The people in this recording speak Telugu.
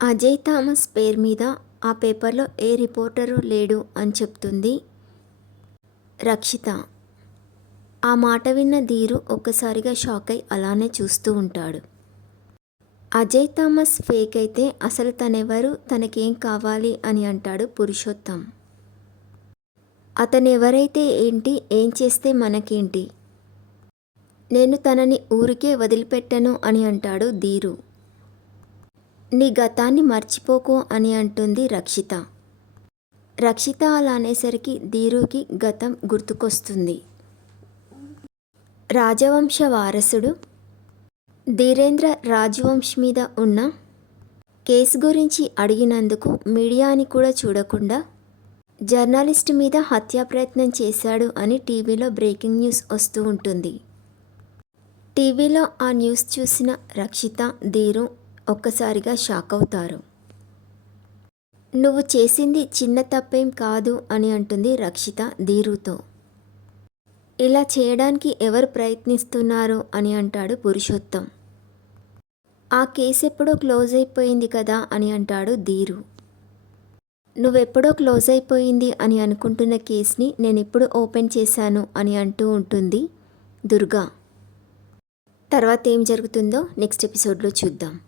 అజయ్ థామస్ పేరు మీద ఆ పేపర్లో ఏ రిపోర్టరు లేడు అని చెప్తుంది రక్షిత. ఆ మాట విన్న ధీరు ఒక్కసారిగా షాక్ అయి అలానే చూస్తూ ఉంటాడు. అజయ్ థామస్ ఫేక్ అయితే అసలు తనెవరు తనకేం కావాలి అని అంటాడు పురుషోత్తం. అతను ఎవరైతే ఏంటి ఏం చేస్తే మనకేంటి? నేను తనని ఊరికే వదిలిపెట్టను అని అంటాడు ధీరు. నీ గతాన్ని మర్చిపోకు అని అంటుంది రక్షిత. రక్షిత అలా అనేసరికి ధీరుకి గతం గుర్తుకొస్తుంది. రాజవంశ వారసుడు ధీరేంద్ర రాజవంశ్ మీద ఉన్న కేసు గురించి అడిగినందుకు మీడియాని కూడా చూడకుండా జర్నలిస్ట్ మీద హత్యా ప్రయత్నం చేశాడు అని టీవీలో బ్రేకింగ్ న్యూస్ వస్తూ ఉంటుంది. టీవీలో ఆ న్యూస్ చూసిన రక్షిత ధీరు ఒక్కసారిగా షాక్ అవుతారు. నువ్వు చేసింది చిన్న తప్పేం కాదు అని అంటుంది రక్షిత ధీరుతో. ఇలా చేయడానికి ఎవరు ప్రయత్నిస్తున్నారు అని అంటాడు పురుషోత్తం. ఆ కేసు ఎప్పుడో క్లోజ్ అయిపోయింది కదా అని అంటాడు ధీరు. నువ్వెప్పుడో క్లోజ్ అయిపోయింది అని అనుకుంటున్న కేసుని నేను ఎప్పుడు ఓపెన్ చేశాను అని అంటూ ఉంటుంది దుర్గా. తర్వాత ఏం జరుగుతుందో నెక్స్ట్ ఎపిసోడ్లో చూద్దాం.